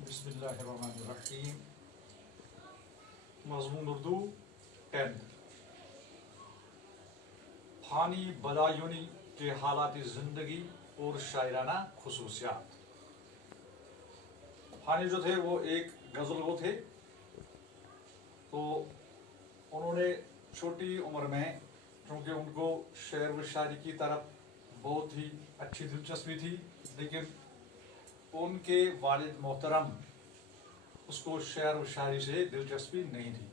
بسم اللہ الرحمن الرحیم. مضمون اردو 10. فانی بدایونی کے حالات زندگی اور شاعرانہ خصوصیات. فانی جو تھے وہ ایک غزل گو تھے. تو انہوں نے چھوٹی عمر میں چونکہ ان کو شعر و شاعری کی طرف بہت ہی اچھی دلچسپی تھی، لیکن ان کے والد محترم اس کو شعر و شاعری سے دلچسپی نہیں تھی.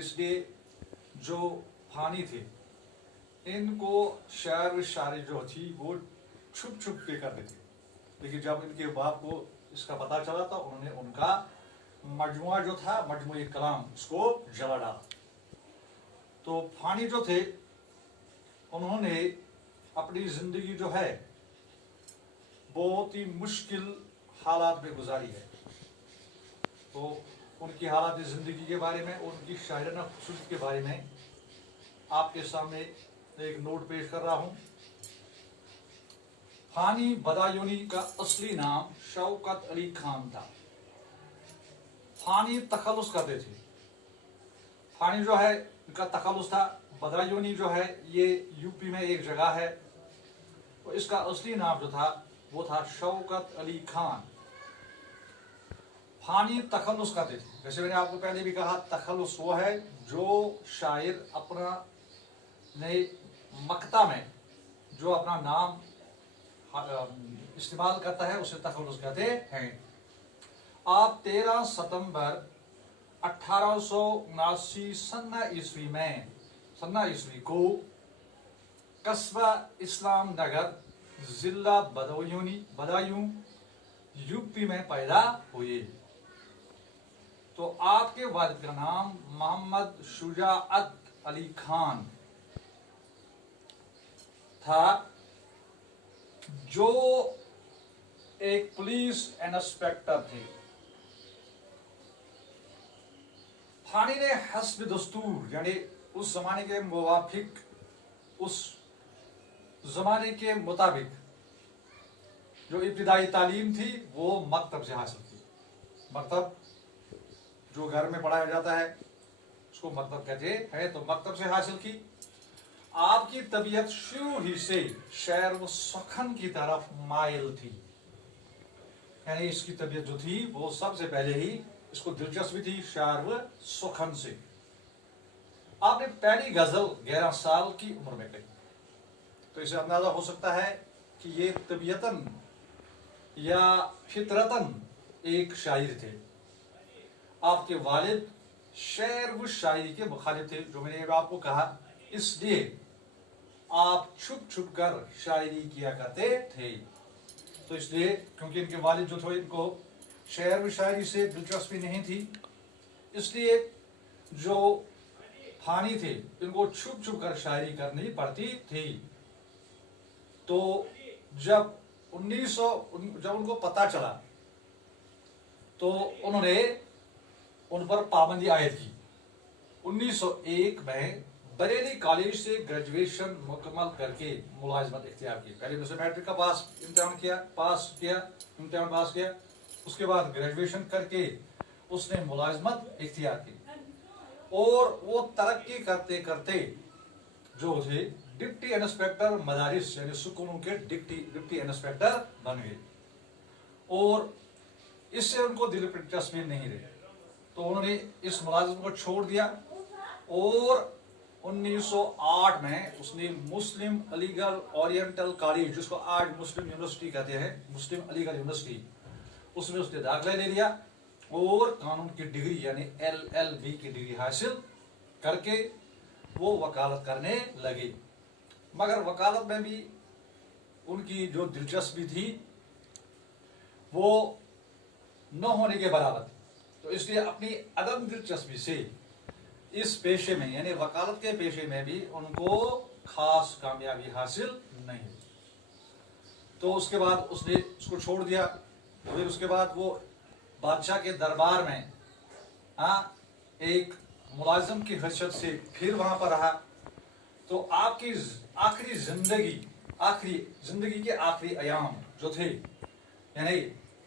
اس لیے جو فانی تھے ان کو شعر و شاعری جو تھی وہ چھپ چھپ کے کرتے تھے. لیکن جب ان کے باپ کو اس کا پتہ چلا تو انہوں نے ان کا مجموعہ جو تھا مجموعہ کلام اس کو جلا ڈالا. تو فانی جو تھے انہوں نے اپنی زندگی جو ہے بہت ہی مشکل حالات میں گزاری ہے. تو ان کی حالات زندگی کے بارے میں اور ان کی شاعرانہ خصوصیت کے بارے میں آپ کے سامنے ایک نوٹ پیش کر رہا ہوں. فانی بدایونی کا اصلی نام شوکت علی خان تھا. فانی تخلص کرتے تھے. فانی جو ہے ان کا تخلص تھا. بدایونی جو ہے یہ یو پی میں ایک جگہ ہے. تو اس کا اصلی نام جو تھا وہ تھا شوکت علی خان. فانی تخلص کرتے تھے. جیسے میں نے آپ کو پہلے بھی کہا تخلص وہ ہے جو شاعر اپنا نئے مقطع میں جو اپنا نام استعمال کرتا ہے اسے تخلص کہتے ہیں. آپ 13 ستمبر 1879 سنہ عیسوی کو قصبہ اسلام نگر ضلع بدایوں یو پی میں پیدا ہوئے. تو آپ کے والد کا نام محمد شجاعت علی خان تھا جو ایک پولیس انسپکٹر تھے. فانی نے حسب دستور یعنی اس زمانے کے موافق اس زمانے کے مطابق جو ابتدائی تعلیم تھی وہ مکتب سے حاصل کی. مکتب جو گھر میں پڑھایا جاتا ہے اس کو مکتب کہتے ہیں. تو مکتب سے حاصل کی. آپ کی طبیعت شروع ہی سے شعر و سخن کی طرف مائل تھی. یعنی اس کی طبیعت جو تھی وہ سب سے پہلے ہی اس کو دلچسپی تھی شعر و سخن سے. آپ نے پہلی غزل 11 سال کی عمر میں کہی. تو اسے اندازہ ہو سکتا ہے کہ یہ طبیعتاً یا فطرتاً ایک شاعر تھے. آپ کے والد شعر و شاعری کے مخالف تھے جو میں نے آپ کو کہا. اس لیے آپ چھپ چھپ کر شاعری کیا کرتے تھے. تو اس لیے کیونکہ ان کے والد جو تھے ان کو شعر و شاعری سے دلچسپی نہیں تھی اس لیے جو فانی تھے ان کو چھپ چھپ کر شاعری کرنی پڑتی تھی. تو جب ان کو پتہ چلا تو انہوں نے ان پر پابندی عائد کی. 1901 میں بریلی کالج سے گریجویشن مکمل کر کے ملازمت اختیار کی. پہلے اسے میٹرک کا پاس کیا. اس کے بعد گریجویشن کر کے اس نے ملازمت اختیار کی اور وہ ترقی کرتے کرتے جو تھے ڈپٹی انسپکٹر مدارس یعنی سکولوں کے ڈپٹی انسپکٹر بن گئے. اور اس سے ان کو دلچسپی نہیں رہی تو انہوں نے اس ملازمت کو چھوڑ دیا. اور 1908 میں اس نے مسلم علی گڑھ اورینٹل کالج جس کو آج مسلم یونیورسٹی کہتے ہیں مسلم علی گڑھ یونیورسٹی اس میں اس نے داخلہ لے لیا اور قانون کی ڈگری یعنی LLB کی ڈگری حاصل کر کے وہ وکالت کرنے لگے. مگر وکالت میں بھی ان کی جو دلچسپی تھی وہ نہ ہونے کے برابر تھی. تو اس لیے اپنی عدم دلچسپی سے اس پیشے میں یعنی وکالت کے پیشے میں بھی ان کو خاص کامیابی حاصل نہیں. تو اس کے بعد اس نے اس کو چھوڑ دیا. پھر اس کے بعد وہ بادشاہ کے دربار میں ایک ملازم کی حیثیت سے پھر وہاں پر رہا. تو آپ کی زندگی کے آخری ایام جو تھے یعنی